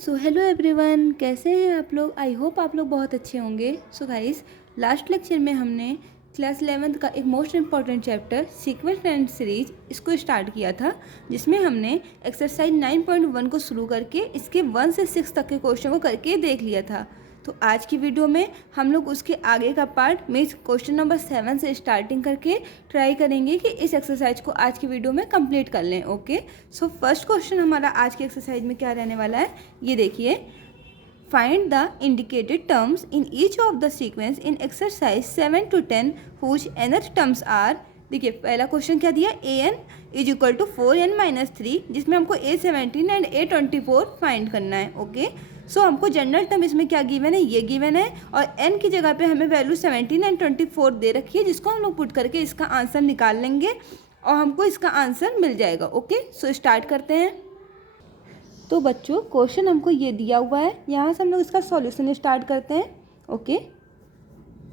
So hello everyone, कैसे हैं आप लोग। आई होप आप लोग बहुत अच्छे होंगे। सो गाइस, लास्ट लेक्चर में हमने क्लास 11th का एक most important chapter sequence and series इसको स्टार्ट किया था, जिसमें हमने एक्सरसाइज 9.1 को शुरू करके इसके 1 से 6 तक के क्वेश्चन को करके देख लिया था। तो आज की वीडियो में हम लोग उसके आगे का पार्ट में क्वेश्चन नंबर 7 से स्टार्टिंग करके ट्राई करेंगे कि इस एक्सरसाइज को आज की वीडियो में कंप्लीट कर लें। ओके, सो फर्स्ट क्वेश्चन हमारा आज की एक्सरसाइज में क्या रहने वाला है, ये देखिए। Find the indicated terms in each of the sequence in exercise 7 to 10 whose nth terms are. देखिए, पहला क्वेश्चन क्या दिया, an is equal to 4n-3, जिसमें हमको a17 एंड a24 फाइंड करना है। ओके, सो हमको जनरल टर्म इसमें क्या गिवन है, ये गिवन है, और n की जगह पे हमें वैल्यू 17 एंड 24 दे रखी है, जिसको हम लोग पुट करके इसका आंसर निकाल लेंगे और हमको इसका आंसर मिल जाएगा। ओके, सो स्टार्ट करते हैं। तो बच्चों, क्वेश्चन हमको ये दिया हुआ है, यहाँ से हम लोग इसका सॉल्यूशन स्टार्ट करते हैं। ओके,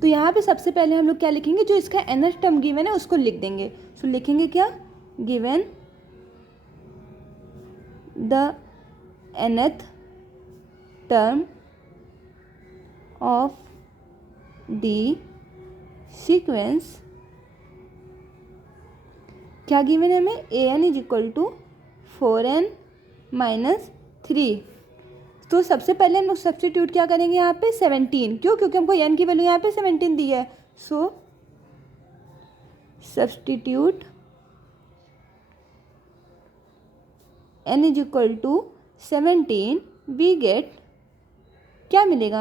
तो यहाँ पे सबसे पहले हम लोग क्या लिखेंगे, जो इसका nth टर्म गिवन है उसको लिख देंगे। सो लिखेंगे क्या, given the nth term of the sequence, क्या गिवन है हमें, an is equal to 4n-3। तो सबसे पहले हम लोग सब्स्टिट्यूट क्या करेंगे यहाँ पे, 17, क्यों, क्योंकि हमको n की वैल्यू यहाँ पे 17 दी है। So substitute n is equal to 17, we get, क्या मिलेगा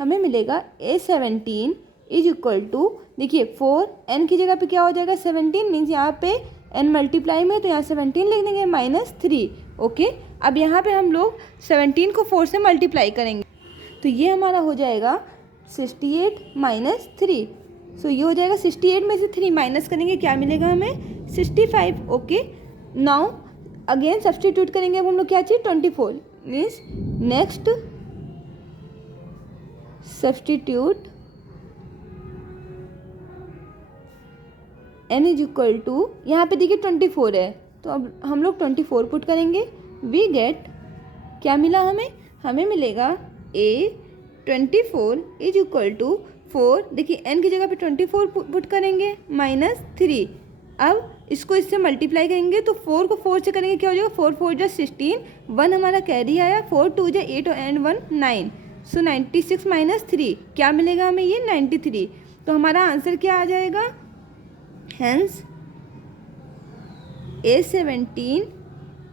हमें मिलेगा a17 इज इक्वल टू, देखिए 4 n की जगह पे क्या हो जाएगा 17, मीन्स यहाँ पे n मल्टीप्लाई में, तो यहाँ 17 लिख देंगे -3। ओके, अब यहाँ पे हम लोग 17 को 4 से मल्टीप्लाई करेंगे, तो ये हमारा हो जाएगा 68 - 3। सो ये हो जाएगा 68 में से 3 माइनस करेंगे, क्या मिलेगा हमें, 65। ओके, नाउ अगेन सब्स्टिट्यूट करेंगे, अब हम लोग क्या चाहिए, 24, means next substitute n is equal to, यहाँ पे देखिए 24 है, तो अब हम लोग 24 पुट करेंगे, वी गेट, क्या मिला हमें मिलेगा a24 इज इक्वल टू 4, देखिए n की जगह पे 24 पुट करेंगे -3। अब इसको इससे मल्टीप्लाई करेंगे, तो 4 को 4 से करेंगे, क्या हो जाएगा, 4 4 जा 16, 1 हमारा कैरी आया, 4 2 जा 8 एंड 1 9। सो 96 -3 क्या मिलेगा हमें, ये 93। तो हमारा आंसर क्या आ जाएगा, hence a17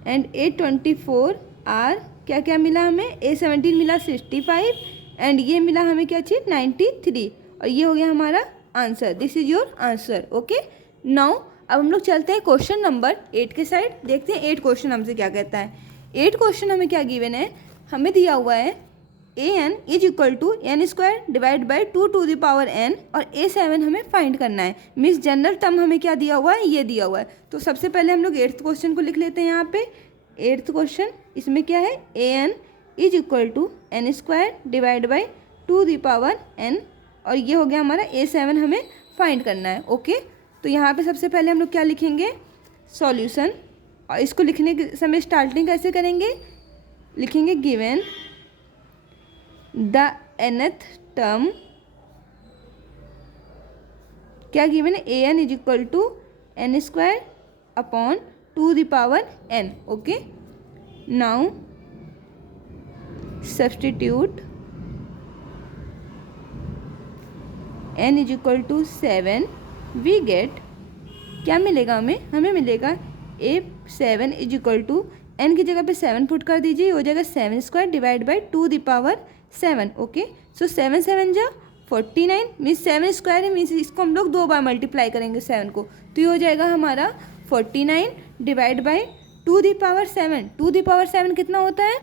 and a24 are, क्या क्या मिला हमें, a17 मिला 65 एंड ये मिला हमें क्या चाहिए, 93, और ये हो गया हमारा answer. This is your answer. Okay, now अब हम लोग चलते हैं क्वेश्चन नंबर 8 के साइड, देखते हैं 8 क्वेश्चन हमसे क्या कहता है। 8 क्वेश्चन हमें क्या गिवन है, हमें दिया हुआ है an is equal to n² divide by 2 to the power n, और a7 हमें फाइंड करना है, मीन्स जनरल टर्म हमें क्या दिया हुआ है, ये दिया हुआ है। तो सबसे पहले हम लोग 8th क्वेश्चन को लिख लेते हैं यहाँ पे। 8th क्वेश्चन, इसमें क्या है, an is equal to n² divide by 2 the power n, और ये हो गया हमारा a7 हमें फाइंड करना है। ओके, तो यहाँ पे सबसे पहले हम लोग क्या लिखेंगे, सॉल्यूशन, और इसको लिखने के समय स्टार्टिंग कैसे करेंगे, लिखेंगे गिवन द nth टर्म, क्या गिवन है, an is equal to n² upon 2 the power n। Okay, now substitute n is equal to 7, we get, क्या मिलेगा हमें मिलेगा a7 is equal to, n की जगह पे 7 पुट कर दीजिए, हो जाएगा 7² divide by 2 the power 7। Okay, so 7 7 जा 49, मीन्स 7² है, मीन्स इसको हम लोग 2 बार मल्टीप्लाई करेंगे 7 को, तो ये हो जाएगा हमारा 49 divide by 2 the power 7। 2 the power 7 कितना होता है,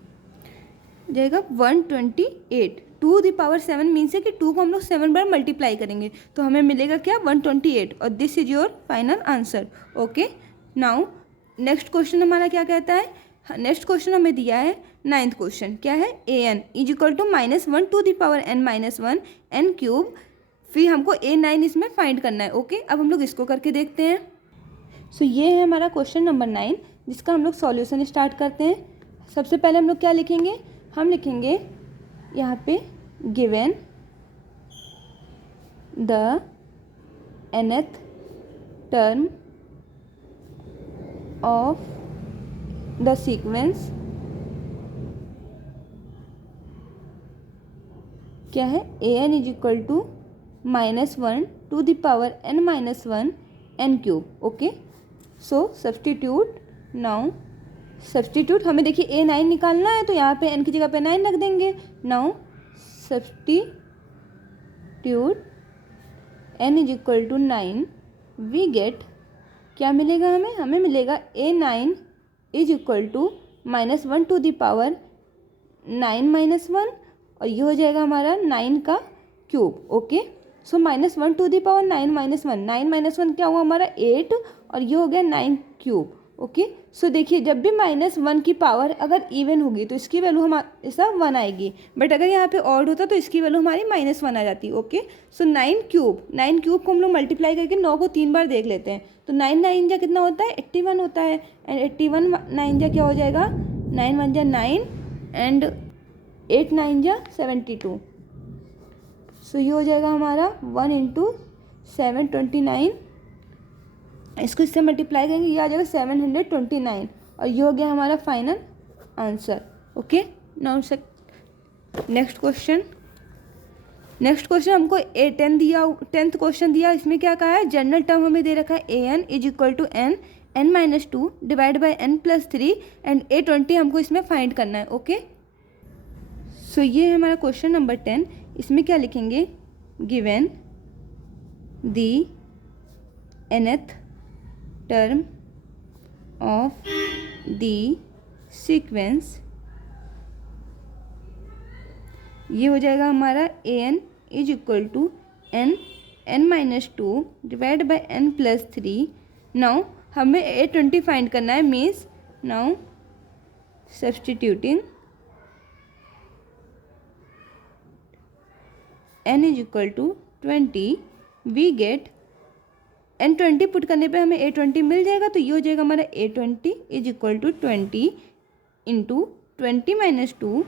जाएगा 128। 2 the power 7 मीन्स है कि 2 को हम लोग 7 बार मल्टीप्लाई करेंगे, तो हमें मिलेगा क्या, 128, और this is your final answer. Okay, now next question हमारा क्या कहता है, नेक्स्ट क्वेश्चन हमें दिया है 9th क्वेश्चन, क्या है, an is equal to -1 to the power n -1 n³, फिर हमको a9 इसमें फाइंड करना है। ओके, अब हम लोग इसको करके देखते हैं। सो ये है हमारा क्वेश्चन नंबर 9, जिसका हम लोग सॉल्यूशन स्टार्ट करते हैं। सबसे पहले हम लोग क्या लिखेंगे, हम लिखेंगे यहाँ पे given the nth term of the sequence क्या है, an is equal to -1 to the power n-1 n cube. Okay, so substitute now, substitute हमें देखिए a9 निकालना है तो यहाँ पे n की जगह पे 9 रख देंगे। Now substitute n is equal to 9, we get क्या मिलेगा हमें, हमें मिलेगा a9 is equal to -1 to the power 9-1 और ये हो जाएगा हमारा 9 का cube. Okay, so -1 to the power 9-1, 9-1 क्या हुआ हमारा 8 और ये हो गया 9 क्यूब। ओके, सो देखिए जब भी -1 की पावर अगर इवन होगी तो इसकी वैल्यू हमारा ऐसा 1 आएगी, बट अगर यहाँ पे ऑड होता तो इसकी वैल्यू हमारी -1 आ जाती। ओके, सो 9 क्यूब को हम लोग मल्टीप्लाई करके 9 को 3 बार देख लेते हैं तो 9 जा कितना होता है 81 होता है, एंड 81 9 जा क्या हो जाएगा 9 1 जा 9 एंड 8 9 जा 72। सो ये हो जाएगा हमारा 1 इंटू 729, इसको इससे मल्टीप्लाई करेंगे ये आ जाएगा 729 और ये हो गया हमारा final answer. Okay, now next question हमको 10th क्वेश्चन दिया, इसमें क्या कहा है, जनरल टर्म हमें दे रखा है an is equal to n-2 divide by n+3 and a20 हमको इसमें फाइंड करना है। ओके, सो ये है हमारा क्वेश्चन नंबर 10। इसमें क्या लिखेंगे, given the nth term of the sequence, ये हो जाएगा हमारा an is equal to n-2 divide by n+3। Now हमें a20 फाइंड करना है, means now substituting n is equal to 20, we get n20 put करने पे हमें a20 मिल जाएगा तो ये हो जाएगा हमारा a20 is equal to 20 into 20-2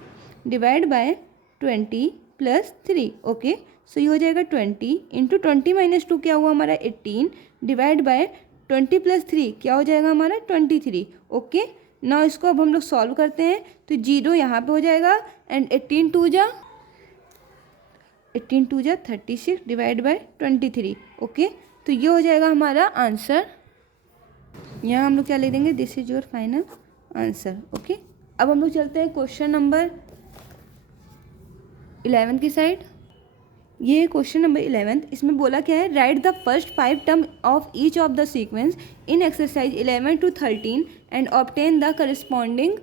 divide by 20+3। Okay, so ये हो जाएगा 20 इंटू 20-2 क्या हुआ हमारा 18 डिवाइड बाय 20+3 क्या हो जाएगा हमारा 23। ओके, ना इसको अब हम लोग सॉल्व करते हैं तो 0 यहाँ पे हो जाएगा एंड 18 2 जा 36 डिवाइड बाय 23। ओके, तो ये हो जाएगा हमारा आंसर। यहाँ हम लोग क्या लिख देंगे, this is your final answer. Okay, अब हम लोग चलते हैं क्वेश्चन नंबर 11 की साइड। ये क्वेश्चन नंबर 11, इसमें बोला क्या है, right the first 5 term of each of the sequence in exercise 11 to 13 and obtain the corresponding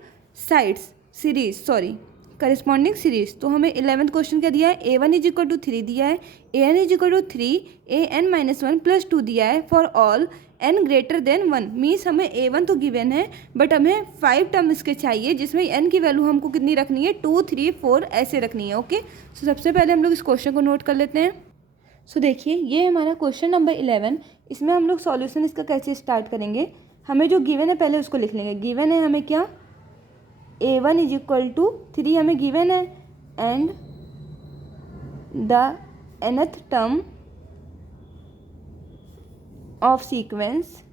corresponding series. तो हमें 11th क्वेश्चन क्या दिया है, a1 इज इक्वल टू 3 दिया है, an is equal to 3, an-1 plus 2 दिया है for all n greater than 1। Means हमें a1 तो गिवन है बट हमें 5 टर्म इसके चाहिए जिसमें n की वैल्यू हमको कितनी रखनी है 2 3 4 ऐसे रखनी है। ओके, सो सबसे पहले हम लोग इस क्वेश्चन को नोट कर लेते हैं। सो देखिए ये हमारा क्वेश्चन नंबर 11, इसमें हम लोग सॉल्यूशन इसका कैसे स्टार्ट करेंगे, हमें जो गिवन है पहले उसको लिख लेंगे। गिवन है हमें क्या, a1 इज इक्वल टू 3 हमें गिवन है and the nth term of sequence,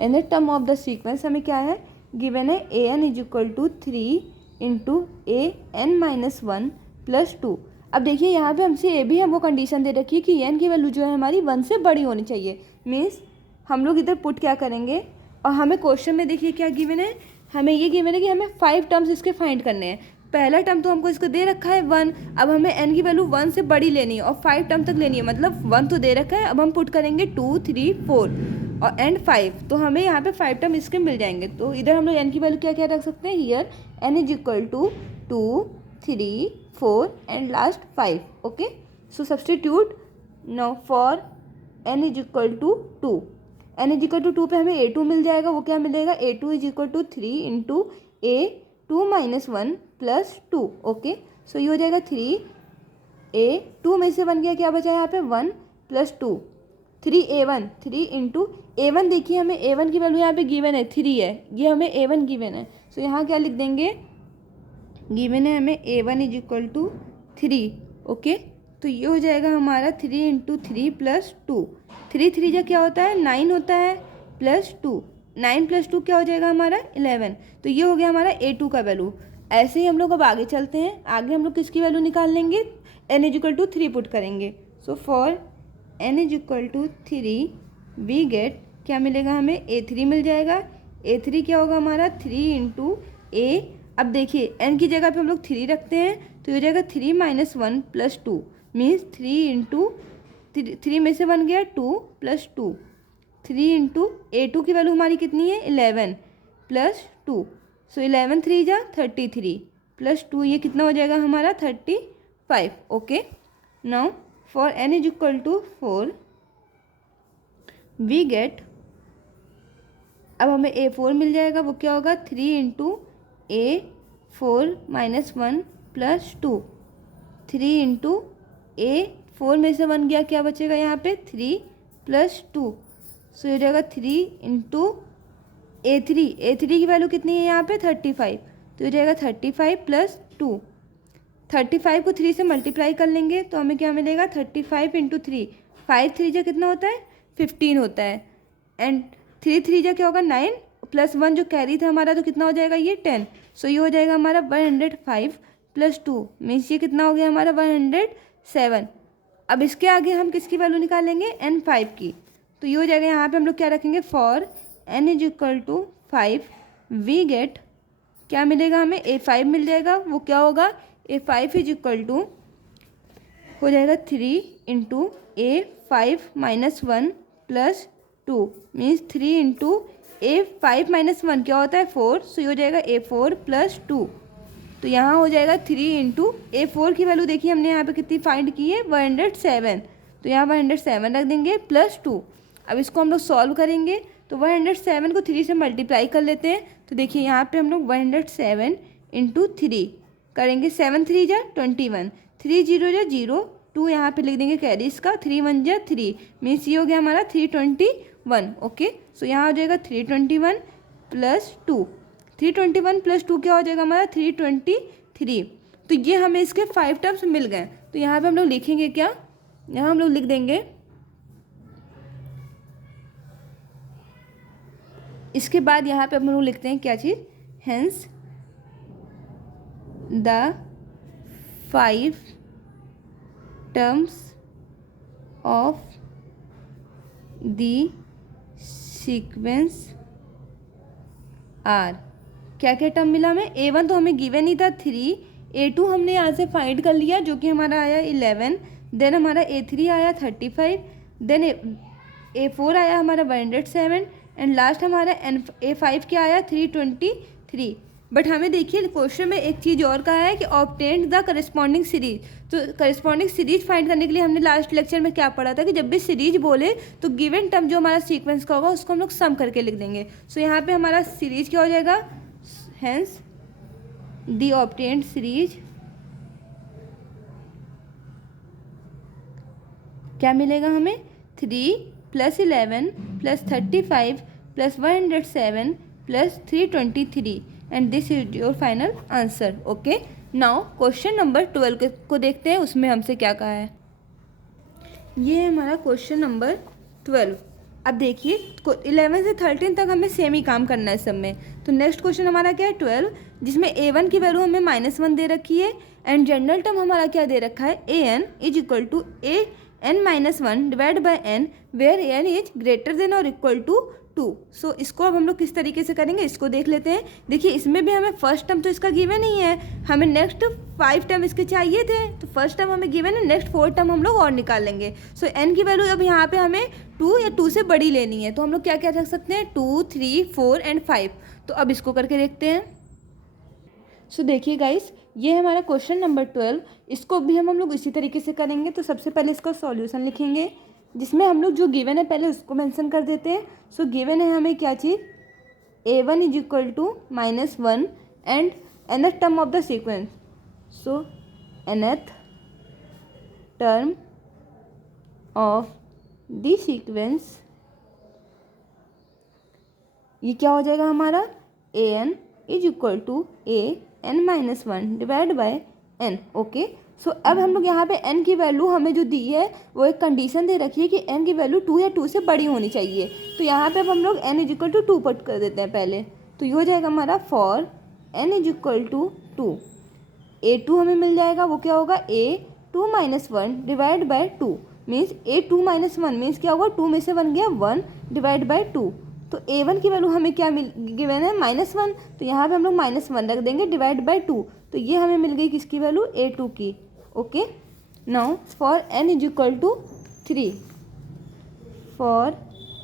nth term of the sequence हमें क्या है गिवन है, an is equal to 3 into an-1 plus 2। अब देखिए यहाँ पे हमसे ये भी हमको कंडीशन दे रखी है कि n की वैल्यू जो है हमारी 1 से बड़ी होनी चाहिए। मीन्स हम लोग इधर पुट क्या करेंगे, और हमें क्वेश्चन में देखिए क्या गिवन है, हमें ये गिवन है कि हमें 5 टर्म्स इसके फाइंड करने हैं। पहला टर्म तो हमको इसको दे रखा है 1, अब हमें n की वैल्यू 1 से बड़ी लेनी है और 5 टर्म तक लेनी है, मतलब 1 तो दे रखा है, अब हम पुट करेंगे 2 3 4 और एंड 5, तो हमें यहाँ पे 5 टर्म इसके मिल जाएंगे। तो इधर हम लोग n की वैल्यू क्या क्या रख सकते हैं, here n is equal to 2 3 4 and last 5। Okay, so substitute now for n is equal to 2, n is equal to 2 पे हमें a2 मिल जाएगा, वो क्या मिलेगा a2 is equal to 3 into a2-1 plus 2। Okay, so ये हो जाएगा 3 a 2 में से 1 गया, क्या बचा यहाँ पे 1 प्लस 2 3a1, 3 × a1, देखिए हमें a1 की वैल्यू यहाँ पे गिवन है 3 है, ये हमें a1 गिवन है। सो यहाँ क्या लिख देंगे, गिवन है हमें a1 = 3। ओके, तो ये हो जाएगा हमारा 3 × 3 + 2। 3 3 जा क्या होता है 9 होता है, +2, 9 + 2 क्या हो जाएगा हमारा 11। तो ये हो गया हमारा a2 का वैल्यू। ऐसे ही हम लोग अब आगे चलते हैं, आगे हम लोग किसकी वैल्यू निकाल लेंगे, n = 3 पुट करेंगे। So for n = 3 we get, क्या मिलेगा हमें, a3 मिल जाएगा। a3 क्या होगा हमारा 3 × a। अब देखिए n की जगह पे हम लोग 3 रखते हैं, तो ये हो जाएगा 3 - 1 + 2 मीन्स 3 × 3 में से 1 गया 2 + 2, 3 × a2 की वैल्यू हमारी कितनी है 11 + 2। सो 11 3 जा 33 + 2, ये कितना हो जाएगा हमारा 35। Okay, now for n = 4 we get, अब हमें a4 मिल जाएगा, वो क्या होगा 3 × a4 - 1 + 2, 3 × a4 में से 1 गया, क्या बचेगा यहाँ पे 3 + 2। सो हो जाएगा 3 × a3, a3 की वैल्यू कितनी है यहाँ पे 35, तो हो जाएगा 35 + 2। 35 को 3 से मल्टीप्लाई कर लेंगे तो हमें क्या मिलेगा 35 × 3, 5 3 जा कितना होता है 15 होता है, एंड 3 3 जा क्या होगा 9 + 1 जो कैरी था हमारा, तो कितना हो जाएगा ये 10। सो ये हो जाएगा हमारा 105 + 2 मीन्स ये कितना हो गया हमारा 107। अब इसके आगे हम किसकी वैल्यू निकालेंगे n5 की, तो ये हो जाएगा यहाँ पे हम लोग क्या रखेंगे, फॉर n = 5 वी गेट, क्या मिलेगा हमें a5 मिल जाएगा, वो क्या होगा a5 = हो जाएगा 3 × a5 - 1 + 2 मीन्स 3 × a5 - 1 क्या होता है 4। सो ये हो जाएगा a4 + 2, तो यहाँ हो जाएगा 3 × a4 की वैल्यू देखिए हमने यहाँ पे कितनी फाइंड की है 107, तो यहाँ 107 रख देंगे +2। अब इसको हम लोग सॉल्व करेंगे, तो 107 को 3 से मल्टीप्लाई कर लेते हैं, तो देखिए यहाँ पे हम लोग 107 × 3 करेंगे, 7 3 जा 21, 3 0 जा 0, 2 यहाँ पे लिख देंगे कैरी इसका, 3 1 जा 3 मीन्स ये हो गया हमारा 321। ओके, सो यहाँ हो जाएगा 321 + 2, 321 + 2 क्या हो जाएगा हमारा 323। तो ये हमें इसके 5 टर्म्स मिल गए, तो यहाँ पे हम लोग लिखेंगे क्या, यहाँ हम लोग लिख देंगे, इसके बाद यहाँ पे हम लोग लिखते हैं क्या चीज़, hence the 5 terms of the sequence are. क्या क्या टर्म मिला हमें, a1 तो हमें गिवन ही था 3, a2 हमने यहाँ से फाइंड कर लिया जो कि हमारा आया 11, देन हमारा a3 आया 35, देन a4 आया हमारा 107, एंड लास्ट हमारा a5 क्या आया 323। बट हमें देखिए क्वेश्चन में एक चीज़ और कहा है कि ऑब्टेन द करस्पॉन्डिंग सीरीज, तो करस्पॉन्डिंग सीरीज फाइंड करने के लिए हमने लास्ट लेक्चर में क्या पढ़ा था कि जब भी सीरीज बोले तो गिवन टर्म जो हमारा सीक्वेंस का होगा उसको हम लोग सम करके लिख देंगे। सो यहाँ पे हमारा सीरीज क्या हो जाएगा, हेंस द ऑब्टेन्ड सीरीज क्या मिलेगा हमें 3 + 11 + 35 + 107 + 323, and this is your final answer. Okay, now question number 12 को देखते हैं, उसमें हमसे क्या कहा है। ये है हमारा क्वेश्चन नंबर 12। अब देखिए 11 से 13 तक हमें सेम ही काम करना है सब में। तो नेक्स्ट क्वेश्चन हमारा क्या है 12, जिसमें a1 की वैल्यू हमें -1 दे रखी है, एंड जनरल टर्म हमारा क्या दे रखा है an = an-1 divide by n where an is greater than और इक्वल टू 2। सो इसको अब हम लोग किस तरीके से करेंगे इसको देख लेते हैं। देखिए इसमें भी हमें फर्स्ट टर्म तो इसका गिवन ही है, हमें नेक्स्ट 5 टर्म इसके चाहिए थे, तो फर्स्ट टर्म हमें गिवन है, नेक्स्ट 4 टर्म हम लोग और निकाल लेंगे। सो n की वैल्यू अब यहाँ पे हमें 2 या 2 से बड़ी लेनी है, तो हम लोग क्या क्या रख सकते हैं 2 3 4 एंड 5। तो अब इसको करके देखते हैं। सो देखिए गाइस, ये है हमारा क्वेश्चन नंबर 12, इसको भी हम लोग इसी तरीके से करेंगे। तो सबसे पहले इसका सॉल्यूशन लिखेंगे, जिसमें हम लोग जो गिवन है पहले उसको मेंशन कर देते हैं। सो गिवन है हमें क्या चीज़ a1 = -1 and nth term of the sequence. So nth term of the sequence, ये क्या हो जाएगा हमारा a n is equal to a n minus one divide by n. Okay, so अब हम लोग यहाँ पे n की वैल्यू हमें जो दी है वो एक कंडीशन दे रखी है कि n की वैल्यू 2 या 2 से बड़ी होनी चाहिए। तो यहाँ पे अब हम लोग n is equal to 2 put कर देते हैं पहले। तो ये हो जाएगा हमारा for n is equal to 2, a2 हमें मिल जाएगा, वो क्या होगा a2 minus one divide by 2 means a2 minus one means क्या होगा 2 में से 1 गया 1 डिवाइड बाई 2। तो a1 की वैल्यू हमें क्या गिवन है -1, तो यहाँ पे हम लोग -1 रख देंगे डिवाइड बाई 2। तो ये हमें मिल गई किसकी वैल्यू a2 की। Okay, now for n is equal to 3, for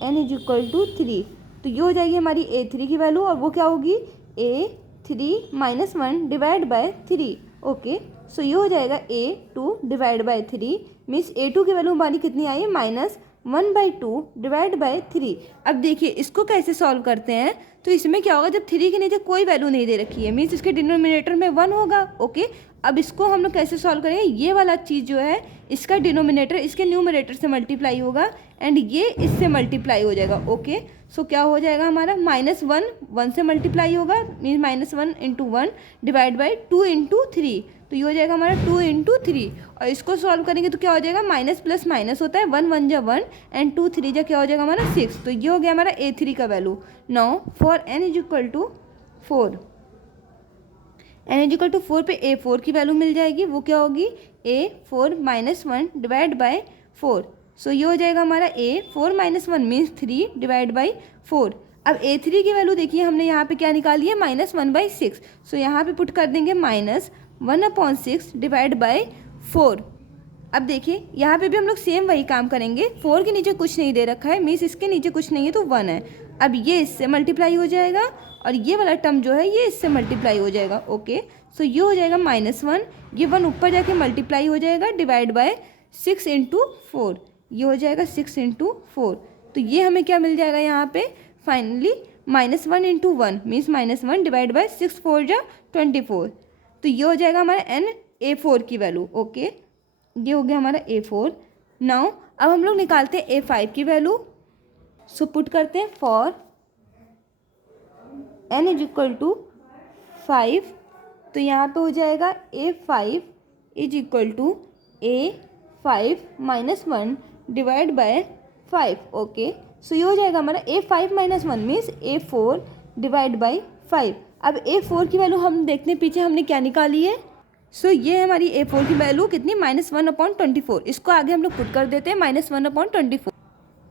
n is equal to 3, तो ये हो जाएगी हमारी a3 की वैल्यू और वो क्या होगी a3 minus one divide by 3। Okay, so ये हो जाएगा a2 divide by 3 means a2 की वैल्यू हमारी कितनी आई है -1/2 डिवाइड बाई 3। अब देखिए इसको कैसे सॉल्व करते हैं। तो इसमें क्या होगा, जब 3 के नीचे कोई वैल्यू नहीं दे रखी है मीन्स इसके डिनोमिनेटर में 1 होगा। ओके, अब इसको हम लोग कैसे सॉल्व करेंगे, ये वाला चीज़ जो है इसका डिनोमिनेटर इसके न्यूमरेटर से मल्टीप्लाई होगा एंड ये इससे मल्टीप्लाई हो जाएगा। ओके, सो क्या हो जाएगा हमारा -1 1 से मल्टीप्लाई होगा मीन्स -1 × 1 डिवाइड बाई 2 × 3। तो ये हो जाएगा हमारा 2 × 3 और इसको सॉल्व करेंगे तो क्या हो जाएगा माइनस प्लस माइनस होता है 1 1 जा 1 एंड 2 3 जा क्या हो जाएगा हमारा 6। तो ये हो गया हमारा a3 का value. Now for n is equal to 4, n is equal to 4 पे a4 की वैल्यू मिल जाएगी, वो क्या होगी a4 माइनस 1 डिवाइड बाई 4। सो ये हो जाएगा हमारा a4 minus 1 means 3 divide by 4। अब a3 की वैल्यू देखिए हमने यहाँ पे क्या निकाली है -1/6। सो यहाँ पे पुट कर देंगे -1/6 डिवाइड बाई 4। अब देखिए यहाँ पे भी हम लोग सेम वही काम करेंगे, 4 के नीचे कुछ नहीं दे रखा है मीन्स इसके नीचे कुछ नहीं है तो 1 है। अब ये इससे मल्टीप्लाई हो जाएगा और ये वाला टर्म जो है ये इससे मल्टीप्लाई हो जाएगा। ओके, सो ये हो जाएगा -1, ये 1 ऊपर जाके मल्टीप्लाई हो जाएगा डिवाइड बाय 6 × 4, ये हो जाएगा 6 × 4। तो ये हमें क्या मिल जाएगा यहाँ पे फाइनली -1 × 1 मीन्स -1 डिवाइड बाई 6 4 जा 24। तो ये हो जाएगा हमारा n a4 की वैल्यू। ओके, ये हो गया हमारा a4। नाउ अब हम लोग निकालते हैं a5 की वैल्यू। सो पुट करते हैं for n is equal to 5, तो यहाँ पे हो जाएगा a5 is equal to a5 minus 1 divide by 5। Okay, so ये हो जाएगा हमारा a5 minus 1 means a4 divide by 5। अब a4 की वैल्यू हम देखते हैं पीछे हमने क्या निकाली है। सो ये है हमारी a4 की वैल्यू कितनी -1/24। इसको आगे हम लोग पुट कर देते हैं -1/24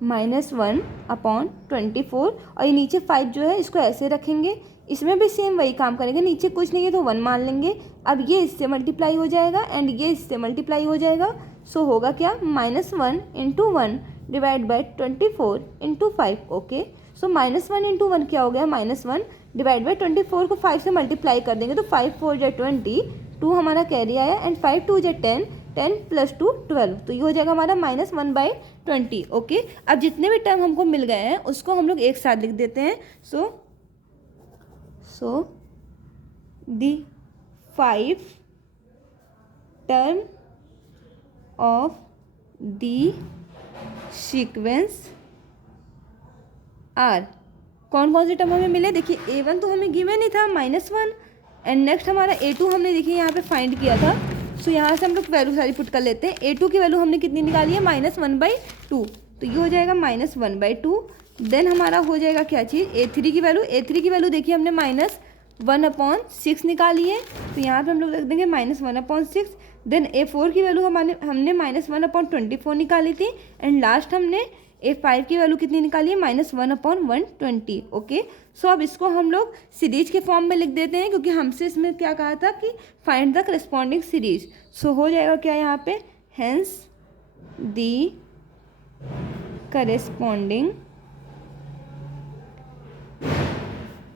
-1/24 और ये नीचे 5 जो है इसको ऐसे रखेंगे। इसमें भी सेम वही काम करेंगे, नीचे कुछ नहीं है तो 1 मान लेंगे। अब ये इससे मल्टीप्लाई हो जाएगा एंड ये इससे मल्टीप्लाई हो जाएगा। सो होगा क्या -1 × 1 डिवाइड बाई 24 × 5। ओके, सो -1 × 1 क्या हो गया -1 डिवाइड बाई 24 को 5 से मल्टीप्लाई कर देंगे तो 5 4 जा 20, 2 हमारा कैरी आया एंड 5 2 जा 10, 10 + 2 12। तो ये हो जाएगा हमारा -1/20। ओके, अब जितने भी टर्म हमको मिल गए हैं उसको हम लोग एक साथ लिख देते हैं। So the 5 term of the sequence are, कौन कौन से टर्म हमें मिले देखिए a1 तो हमें गिवन ही था -1 एंड नेक्स्ट हमारा a2 हमने देखिए यहाँ पे फाइंड किया था। सो यहाँ से हम लोग वैल्यू सारी पुट कर लेते हैं। a2 की वैल्यू हमने कितनी निकाली है -1/2, तो ये हो जाएगा -1/2। देन हमारा हो जाएगा क्या चीज़ a3 की वैल्यू। a3 की वैल्यू देखिए हमने -1/6 निकाली है, तो यहाँ पे हम लोग रख देंगे -1/6। देन a4 की वैल्यू हमने -1/24 निकाली थी एंड लास्ट हमने a5 की वैल्यू कितनी निकाली है -1/120। ओके, सो अब इसको हम लोग सीरीज के फॉर्म में लिख देते हैं क्योंकि हमसे इसमें क्या कहा था कि फाइंड द करस्पॉन्डिंग सीरीज। सो हो जाएगा क्या यहाँ पे हेंस दी करस्पॉन्डिंग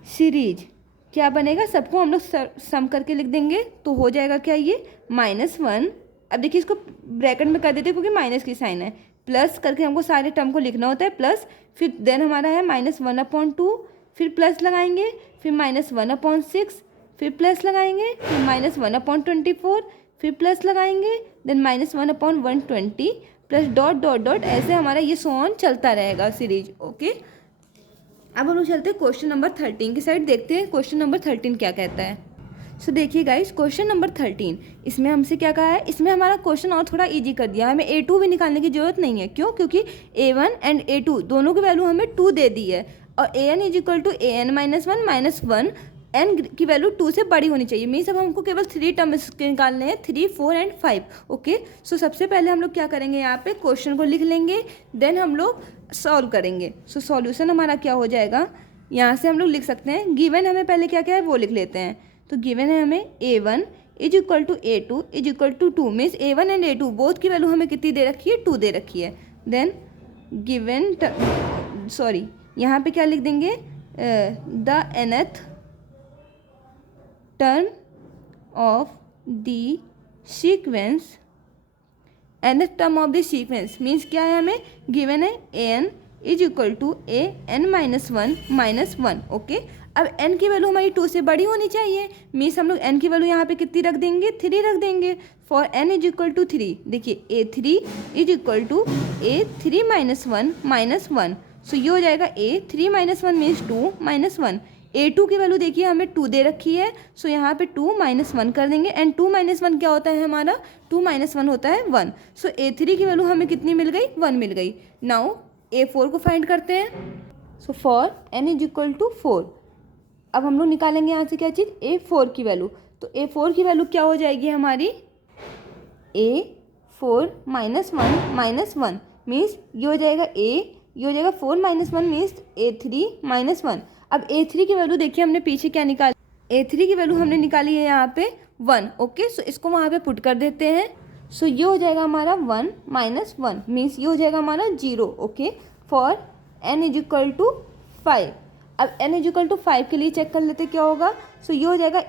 सीरीज क्या बनेगा, सबको हम लोग सम करके लिख देंगे तो हो जाएगा क्या ये -1। अब देखिए इसको ब्रैकेट में कर देते हैं क्योंकि माइनस की साइन है, प्लस करके हमको सारे टर्म को लिखना होता है प्लस, फिर देन हमारा है -1/2, फिर प्लस लगाएंगे, फिर -1/6, फिर प्लस लगाएंगे, फिर -1/24, फिर प्लस लगाएंगे, then -1/120 plus dot dot dot, ऐसे हमारा ये सो ऑन चलता रहेगा सीरीज। ओके, अब हम लोग चलते हैं क्वेश्चन नंबर 13 की साइड, देखते हैं क्वेश्चन नंबर 13 क्या कहता है। सो देखिए गाइस, क्वेश्चन नंबर 13, इसमें हमसे क्या कहा है, इसमें हमारा क्वेश्चन और थोड़ा इजी कर दिया, हमें A2 भी निकालने की जरूरत नहीं है। क्यों? क्योंकि A1 एंड A2 दोनों की वैल्यू हमें 2 दे दी है, और AN is equal to AN minus 1 minus 1, n की वैल्यू 2 से बड़ी होनी चाहिए। मीन्स अब हमको केवल 3 टर्म्स निकालने हैं, 3, 4 एंड 5। ओके, सो सबसे पहले हम लोग क्या करेंगे, यहाँ पे क्वेश्चन को लिख लेंगे, देन हम लोग सॉल्व करेंगे। सो सॉल्यूशन हमारा क्या हो जाएगा, यहाँ से हम लोग लिख सकते हैं, गिवन हमें पहले क्या क्या है वो लिख लेते हैं। तो गिवन है हमें A1 is equal to A2 is equal to 2, means A1 and A2 both की वैल्यू हमें कितनी दे रखी है, 2 दे रखी है। देन गिवन यहाँ पे क्या लिख देंगे, the nth term of the sequence, nth term of the sequence means क्या है, हमें गिवन है an is equal to an minus 1 minus 1। Okay, अब n की वैल्यू हमारी 2 से बड़ी होनी चाहिए, मीन्स हम लोग n की वैल्यू यहाँ पे कितनी रख देंगे, 3 रख देंगे। For n is equal to 3, देखिए A3 is equal to A3 minus 1 minus 1। So ये हो जाएगा A3 minus 1 means 2 minus 1। A2 की वैल्यू देखिए हमें 2 दे रखी है, सो यहाँ पे 2 माइनस 1 कर देंगे, एंड 2 माइनस 1 क्या होता है हमारा, 2 माइनस 1 होता है 1। सो A3 की वैल्यू हमें कितनी मिल गई, 1 मिल गई। नाउ A4 को फाइंड करते हैं। So for n is equal to 4, अब हम लोग निकालेंगे यहाँ से क्या चीज़, A4 की वैल्यू। तो A4 की वैल्यू क्या हो जाएगी हमारी, A4 माइनस 1 माइनस 1 मीन्स ये हो जाएगा ये हो जाएगा 4 माइनस 1 मीन्स A3 माइनस 1। अब A3 की वैल्यू देखिए हमने पीछे क्या निकाली, A3 की वैल्यू हमने निकाली है यहाँ पे 1। ओके, सो इसको वहाँ पे पुट कर देते हैं। सो ये हो जाएगा हमारा 1 माइनस 1 मीन्स ये हो जाएगा हमारा 0। Okay, for n is equal to 5। अब n इज इक्वल टू 5 के लिए चेक कर लेते क्या होगा। सो ये हो जाएगा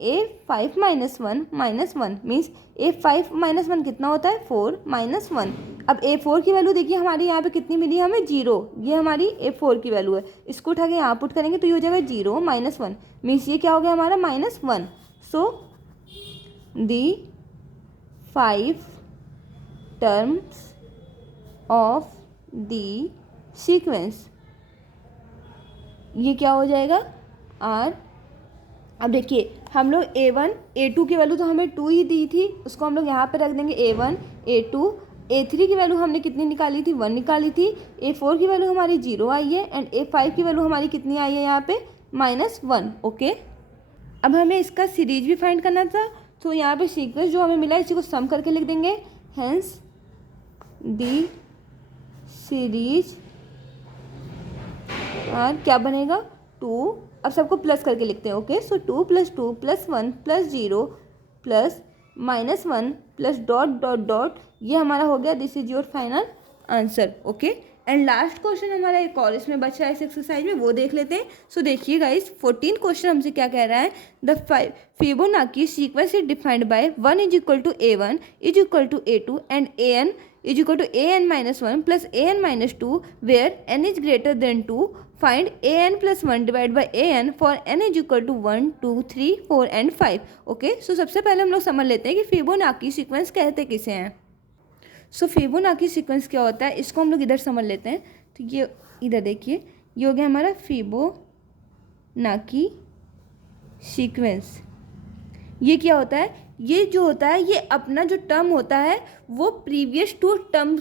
A5 minus 1 minus 1 means A5 minus 1 कितना होता है, 4 माइनस 1। अब A4 की वैल्यू देखिए हमारी यहाँ पे कितनी मिली हमें, 0। ये हमारी A4 की वैल्यू है, इसको उठा के यहाँ पुट करेंगे तो ये हो जाएगा 0 माइनस 1 मीन्स ये क्या हो गया हमारा minus 1। So the 5 terms of the sequence, ये क्या हो जाएगा R। अब देखिए हम लोग A1 A2 की वैल्यू तो हमें 2 ही दी थी, उसको हम लोग यहाँ पे रख देंगे A1 A2। A3 की वैल्यू हमने कितनी निकाली थी, 1 निकाली थी। A4 की वैल्यू हमारी 0 आई है, एंड A5 की वैल्यू हमारी कितनी आई है यहाँ पे, माइनस 1। ओके, अब हमें इसका सीरीज भी फाइंड करना था, तो यहाँ पे सीक्वेंस जो हमें मिला है इसी को सम करके लिख देंगे। हेंस दी सीरीज और क्या बनेगा 2। अब सबको प्लस करके लिखते हैं। ओके, सो 2 plus 2 plus 1 plus 0 plus minus 1 plus dot dot dot, ये हमारा हो गया, this is your final answer. Okay, and last question हमारा एक और इसमें बचा है इस एक्सरसाइज में, वो देख लेते हैं। सो देखिए गाइस, 14 क्वेश्चन हमसे क्या कह रहा है, the Fibonacci sequence is defined by 1 is equal to A1 is equal to A2 and AN is equal to an minus 1 plus an minus 2 where n is greater than 2. Find an plus 1 divided by an for n is equal to 1, 2, 3, 4 and 5. Okay, सो सबसे पहले हम लोग समझ लेते हैं कि Fibonacci sequence कहते किसे हैं। सो फिबोनाची सीक्वेंस क्या होता है, इसको हम लोग इधर समझ लेते हैं। तो ये इधर देखिए, ये हो गया हमारा फिबोनाची सीक्वेंस। ये क्या होता है, ये जो होता है ये अपना जो टर्म होता है वो प्रीवियस टू टर्म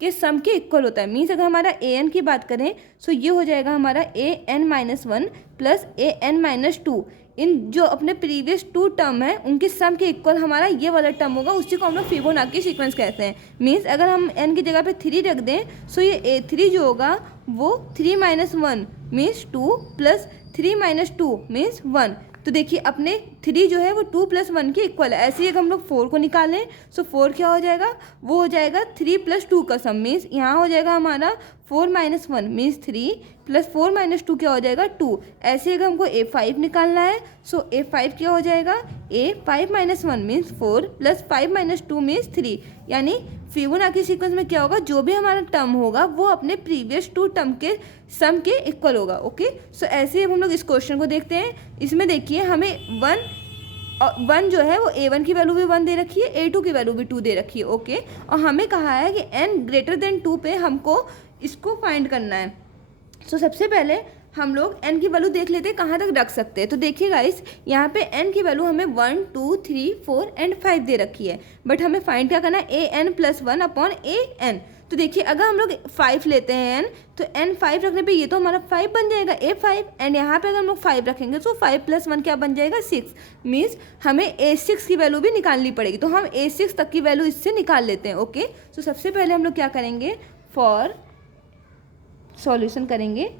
के सम के इक्वल होता है। मीन्स अगर हमारा an की बात करें सो ये हो जाएगा हमारा an minus 1 plus an minus 2। इन जो अपने प्रीवियस 2 टर्म है उनके सम के इक्वल हमारा ये वाला टर्म होगा, उसी को हम लोग फिबोनाची सीक्वेंस कहते हैं। मीन्स अगर हम n की जगह पे 3 रख दें सो ये A3 जो होगा वो 3 minus 1 means 2 plus 3 minus 2 means 1। तो देखिए अपने 3 जो है वो 2 प्लस 1 के इक्वल है। ऐसे ही अगर हम लोग 4 को निकालें सो 4 क्या हो जाएगा, वो हो जाएगा 3 प्लस 2 का सम। मीन्स यहाँ हो जाएगा हमारा 4 माइनस 1 मीन्स 3 प्लस 4 माइनस 2 क्या हो जाएगा 2। ऐसे अगर हमको A5 निकालना है सो A5 क्या हो जाएगा, A5 minus 1 means 4 plus 5 minus 2 means 3। यानी फिबोनाची सीक्वेंस में क्या होगा, जो भी हमारा टर्म होगा वो अपने प्रीवियस 2 टर्म के सम के इक्वल होगा। ओके, सो ऐसे ही हम लोग इस क्वेश्चन को देखते हैं। इसमें देखिए हमें 1 और 1 जो है वो A1 की वैल्यू भी 1 दे रखी है, A2 की वैल्यू भी 2 दे रखी है। ओके, और हमें कहा है कि n ग्रेटर देन 2 पे हमको इसको फाइंड करना है। सो सबसे पहले हम लोग n की वैल्यू देख लेते हैं कहाँ तक रख सकते हैं। तो देखिए गाइस, यहाँ पे n की वैल्यू हमें 1 2 3 4 एंड 5 दे रखी है, बट हमें फाइंड क्या करना है, an+1 अपॉन an। तो देखिए अगर हम लोग 5 लेते हैं n, तो n 5 रखने पे ये तो हमारा 5 बन जाएगा a5, एंड यहाँ पे अगर हम लोग 5 रखेंगे तो 5+1 क्या बन जाएगा 6, मीन्स हमें a6 की वैल्यू भी निकालनी पड़ेगी। तो हम a6 तक की वैल्यू इससे निकाल लेते हैं। ओके, तो सबसे पहले हम लोग क्या करेंगे, फॉर सॉल्यूशन करेंगे।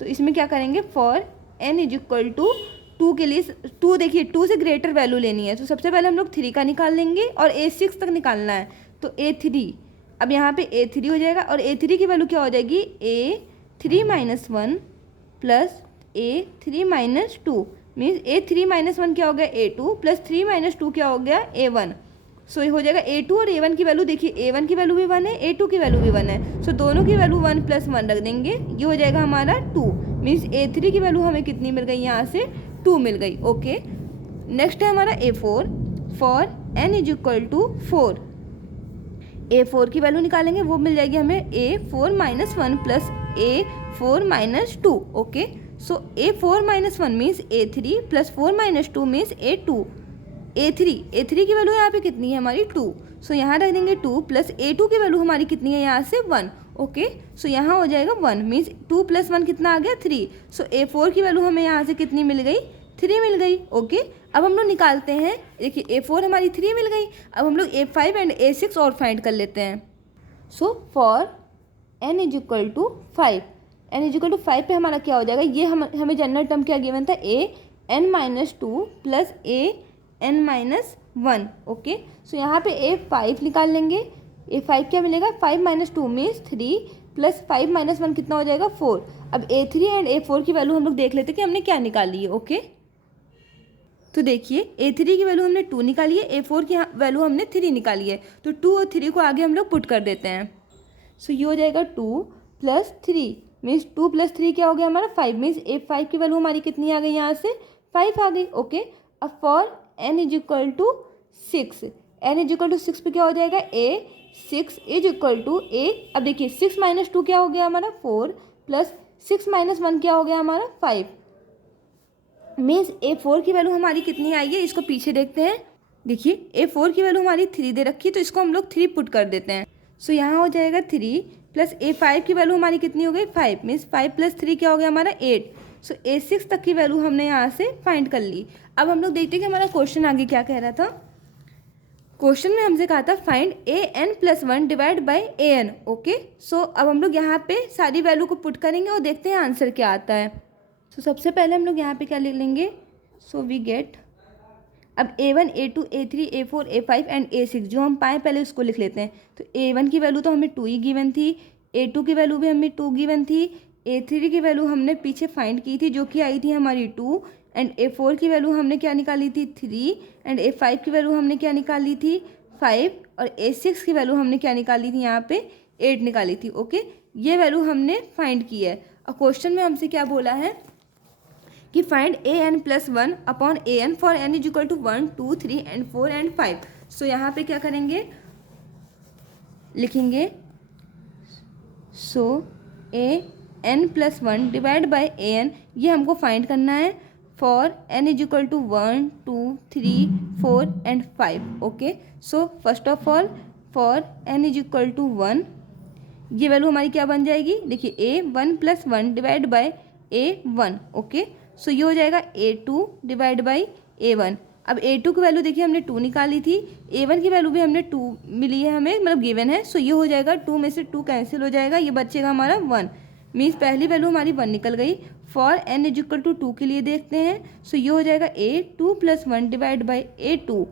तो इसमें क्या करेंगे, for n is equal to 2 के लिए 2, देखिए 2 से ग्रेटर वैल्यू लेनी है, तो सबसे पहले हम लोग 3 का निकाल लेंगे और a6 तक निकालना है। तो a3, अब यहाँ पे a3 हो जाएगा और a3 की वैल्यू क्या हो जाएगी, a3-1 plus a3-2, means a3-1 क्या हो गया a2 प्लस 3-2 क्या हो गया a1। सो ये हो जाएगा a2 और a1 की वैल्यू, देखिए a1 की वैल्यू भी 1 है, a2 की वैल्यू भी 1 है, सो दोनों की वैल्यू 1+1 रख देंगे, ये हो जाएगा हमारा 2, मीन्स a3 की वैल्यू हमें कितनी मिल गई, यहाँ से 2 मिल गई। ओके, नेक्स्ट है हमारा a4, for n is equal to 4, a4 की वैल्यू निकालेंगे, वो मिल जाएगी हमें a4-1 प्लस a4-2। ओके, सो a4-1 means a3 plus 4-2 means a2। a3 की वैल्यू यहाँ पे कितनी है हमारी 2, सो यहाँ रख देंगे 2 प्लस a2 की वैल्यू हमारी कितनी है यहाँ से 1। ओके, सो यहाँ हो जाएगा 1, मीन्स 2+1 कितना आ गया 3। सो a4 की वैल्यू हमें यहाँ से कितनी मिल गई, 3 मिल गई। ओके, अब हम लोग निकालते हैं, देखिए a4 हमारी 3 मिल गई, अब हम लोग a5 एंड a6 और फाइंड कर लेते हैं। So for n is equal to 5, n is equal to 5 पे हमारा क्या हो जाएगा, ये हमें जनरल टर्म क्या गिवन था, an-2 प्लस an-1। ओके, सो यहाँ पे a5 निकाल लेंगे, a5 क्या मिलेगा, 5-2 मीन्स 3 प्लस 5-1 कितना हो जाएगा 4। अब a3 एंड a4 की वैल्यू हम लोग देख लेते हैं कि हमने क्या निकाली है। ओके, तो देखिए a3 की वैल्यू हमने 2 निकाली है, a4 की वैल्यू हमने 3 निकाली है, तो 2 और 3 को आगे हम लोग पुट कर देते हैं। सो ये हो जाएगा 2 + 3 मीन्स 2 + 3 क्या हो गया हमारा 5, मीन्स a5 की वैल्यू हमारी कितनी आ गई, यहाँ से 5 आ गई। ओके, अब for n is equal to 6, n is equal to 6 पे क्या हो जाएगा, a6 is equal to a, अब देखिए 6-2 क्या हो गया हमारा 4 प्लस 6-1 क्या हो गया हमारा 5, मीन्स a4 की वैल्यू हमारी कितनी आई है, इसको पीछे देखते हैं। देखिए a4 की वैल्यू हमारी 3 दे रखी है, तो इसको हम लोग 3 पुट कर देते हैं। सो यहाँ हो जाएगा 3 प्लस a5 की वैल्यू हमारी कितनी हो गई 5, मीन्स 5 + 3 क्या हो गया हमारा 8। सो a6 तक की वैल्यू हमने यहाँ से फाइंड कर ली। अब हम लोग देखते हैं कि हमारा क्वेश्चन आगे क्या कह रहा था। क्वेश्चन में हमसे कहा था find an+1 divide by an। Okay, so अब हम लोग यहाँ पे सारी वैल्यू को पुट करेंगे और देखते हैं आंसर क्या आता है। सो सबसे पहले हम लोग यहाँ पे क्या लिख लेंगे, सो वी गेट, अब a1 a2 a3 a4 a5 and a6 जो हम पाए पहले उसको लिख लेते हैं। तो a1 की वैल्यू तो हमें 2 ही गिवन थी, a2 की वैल्यू भी हमें 2 गिवन थी, a3 की वैल्यू हमने पीछे फाइंड की थी जो कि आई थी हमारी 2, एंड a4 की वैल्यू हमने क्या निकाली थी 3, एंड a5 की वैल्यू हमने क्या निकाली थी 5, और a6 की वैल्यू हमने क्या निकाली थी यहाँ पे 8 निकाली थी। ओके, ये वैल्यू हमने फाइंड की है। और क्वेश्चन में हमसे क्या बोला है कि find an+1 upon an for n is equal to 1 2 3 and 4 and 5। So यहाँ पे क्या करेंगे, लिखेंगे सो an+1 डिवाइड बाई an, ये हमको फाइंड करना है for n is equal to 1 2 3 4 and 5। Okay, so first of all for n is equal to 1, ये वैल्यू हमारी क्या बन जाएगी, देखिए a1+1 divide by a1। Okay, so ये हो जाएगा a2 डिवाइड बाई a1। अब a2 की वैल्यू देखिए हमने 2 निकाली थी, a1 की वैल्यू भी हमने 2 मिली है हमें, मतलब गिवन है। सो ये हो जाएगा 2 में से 2 कैंसिल हो जाएगा, ये बचेगा हमारा 1, मीन्स पहली वैल्यू हमारी 1 निकल गई। For n is equal to 2 के लिए देखते हैं। सो ये हो जाएगा a2+1 divide by a2।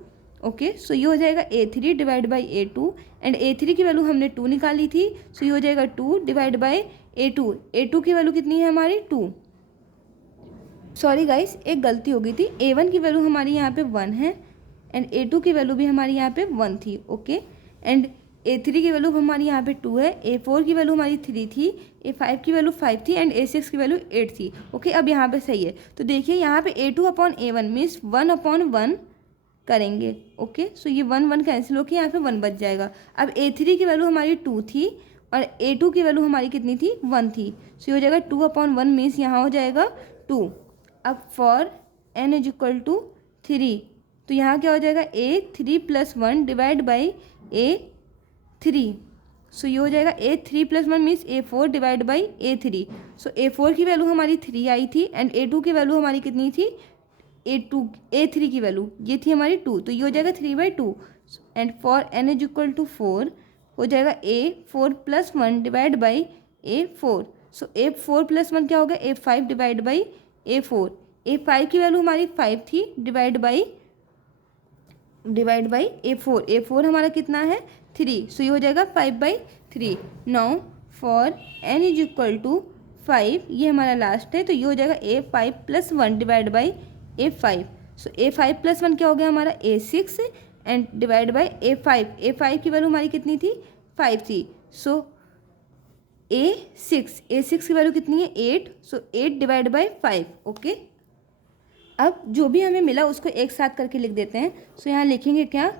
Okay, so ये हो जाएगा a3 divide by a2, and a3 की वैल्यू हमने 2 निकाली थी, सो ये हो जाएगा 2 डिवाइड बाई a2। a2 की वैल्यू कितनी है हमारी 2, सॉरी गाइस एक गलती हो गई थी, a1 की वैल्यू हमारी यहाँ पे 1 है, एंड a2 की वैल्यू भी हमारी यहाँ पे 1 थी। ओके, एंड a3 की वैल्यू हमारी यहाँ पे 2 है, a4 की वैल्यू हमारी 3 थी, a5 की वैल्यू 5 थी, एंड a6 की वैल्यू 8 थी। ओके, अब यहाँ पे सही है। तो देखिए यहाँ पे a2 अपॉन a1 मीन्स 1/1 करेंगे। ओके, सो ये 1 कैंसिल होकर यहाँ पे 1 बच जाएगा। अब A3 की वैल्यू हमारी 2 थी और A2 की वैल्यू हमारी कितनी थी, 1 थी। सो ये हो जाएगा 2/1 मीन्स यहाँ हो जाएगा 2। अब for n is equal to 3, तो यहाँ क्या हो जाएगा, A3 + 1 डिवाइड बाई A3। सो ये हो जाएगा A3 + 1 means A4 divide by A3। So A4 की वैल्यू हमारी 3 आई थी एंड A2 की वैल्यू हमारी कितनी थी, A3 की वैल्यू ये थी हमारी 2, तो ये हो जाएगा 3/2। And for n is equal to 4 हो जाएगा A4 + 1 divide by A4। So A4 + 1 क्या हो गया, A5 divide by A4। A5 की वैल्यू हमारी 5 थी डिवाइड बाई A4। A4 हमारा कितना है, 3। सो ये हो जाएगा 5/3। Now for n is equal to 5, ये हमारा लास्ट है, तो ये हो जाएगा A5 + 1 divide by A5। So A5 + 1 क्या हो गया हमारा, A6 and divide by A5। A5 की वैल्यू हमारी कितनी थी, 5 थी। सो A6 की वैल्यू कितनी है, 8। सो 8 डिवाइड बाई 5। ओके, अब जो भी हमें मिला उसको एक साथ करके लिख देते हैं। सो यहाँ लिखेंगे क्या,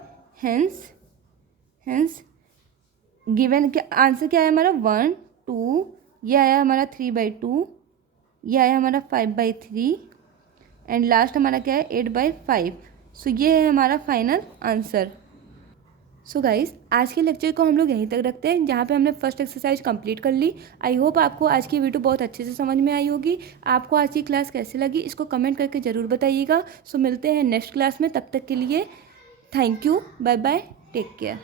हेंस गिवन क्या आंसर क्या है हमारा, 1 2, ये आया हमारा 3/2, ये आया हमारा 5/3 एंड लास्ट हमारा क्या है, 8/5। सो ये है हमारा फाइनल आंसर। सो गाइस, आज के लेक्चर को हम लोग यहीं तक रखते हैं, जहाँ पे हमने फर्स्ट एक्सरसाइज कंप्लीट कर ली। आई होप आपको आज की वीडियो बहुत अच्छे से समझ में आई होगी। आपको आज की क्लास कैसी लगी इसको कमेंट करके ज़रूर बताइएगा। सो मिलते हैं नेक्स्ट क्लास में, तब तक के लिए thank you, bye bye, take care.